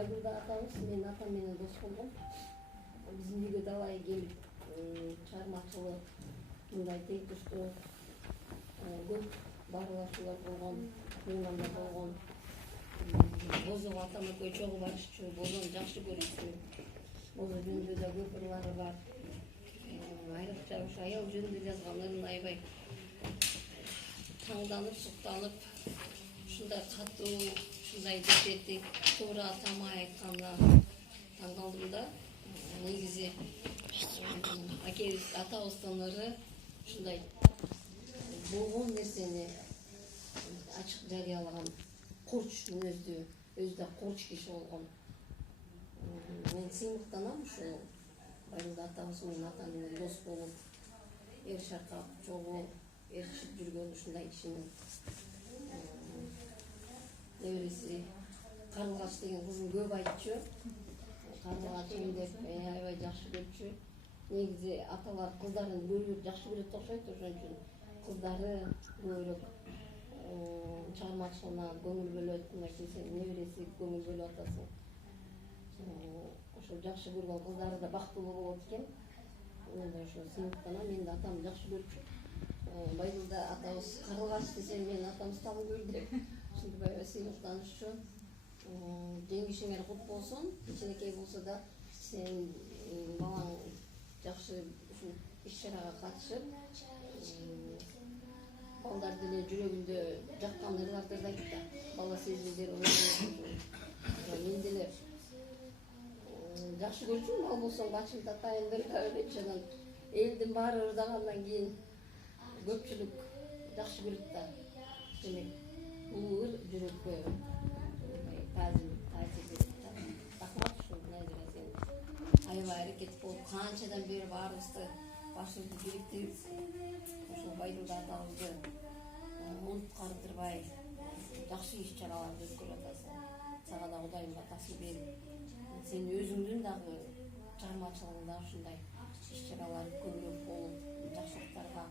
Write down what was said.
Байдулда атабыз менин атам менен дос болгон. Биздин үйгө далай келип чыгармачылык мындай тең туштуу көп баарлашуулар болгон, мыймандар болгон. Бозого атам экөө чогуу барышчу, бозону жакшы көрчү. Бозо жөнүндө да көп ырлары бар. Айрыкча ушу аял жөнүндө жазган ырын аябай таңданып, суктанып, ушундай катуу, ушундай десети туура тамай айтканына таң калдым да. Негизи акебиз атабыздын ыры ушундай болгон нерсени ачык жарыялаган курч мүнөздүү, өзү да курч киши болгон. Мен сыймыктанам ушул Байдулда атабыз менен атам менен дос болуп, эр шаркап, чогуу ээрчип жүргөн ушундай кишинин. Небереси Карлыгач деген кызын көп айтчу. Карлыгачым деп аябай жакшы көрчү. Негизи аталар кыздарын көбүрөөк жакшы көрөт окшойт, ошон үчүн кыздары көбүрөөк чыгармачылыгына көңүл бөлөт. Мынакей сен небереси көңүл бөлүп атасың. Ошо жакшы көргөн кыздары да бактылуу болот экен. Мен да ошо сыймыктанам, мен да атамды жакшы көрчү. Байдулда атабыз Карлыгач десем мен атамыз Табылгүл деп ушинтип аябай сыймыктанышчу. Жеңишиңер кут болсун, кичинекей болсо да сен балаң жакшы ушул иш-чарага катышып, балдар деле жүрөгүндө жаккан ырларды айтты да, бала сезимдери мен деле жакшы көрчүмүн. Ал болсо бачым татайын деп анан элдин баары ырдагандан кийин көпчүлүк жакшы көрөт да. Демек бул ыр жүрөккө таасир берет да. Рахмат ушул Назира, сен аябай аракет кылып канчадан бери баарыбызды башыбызды бириктирип ушул Байдулда атабызды унуткардырбай жакшы иш-чараларды өткөрүп атасың. Сага да Кудайым батасын берип, сен өзүңдүн дагы чыгармачылыгыңда ушундай иш-чаралар көбүрөөк болуп, жакшылыктарга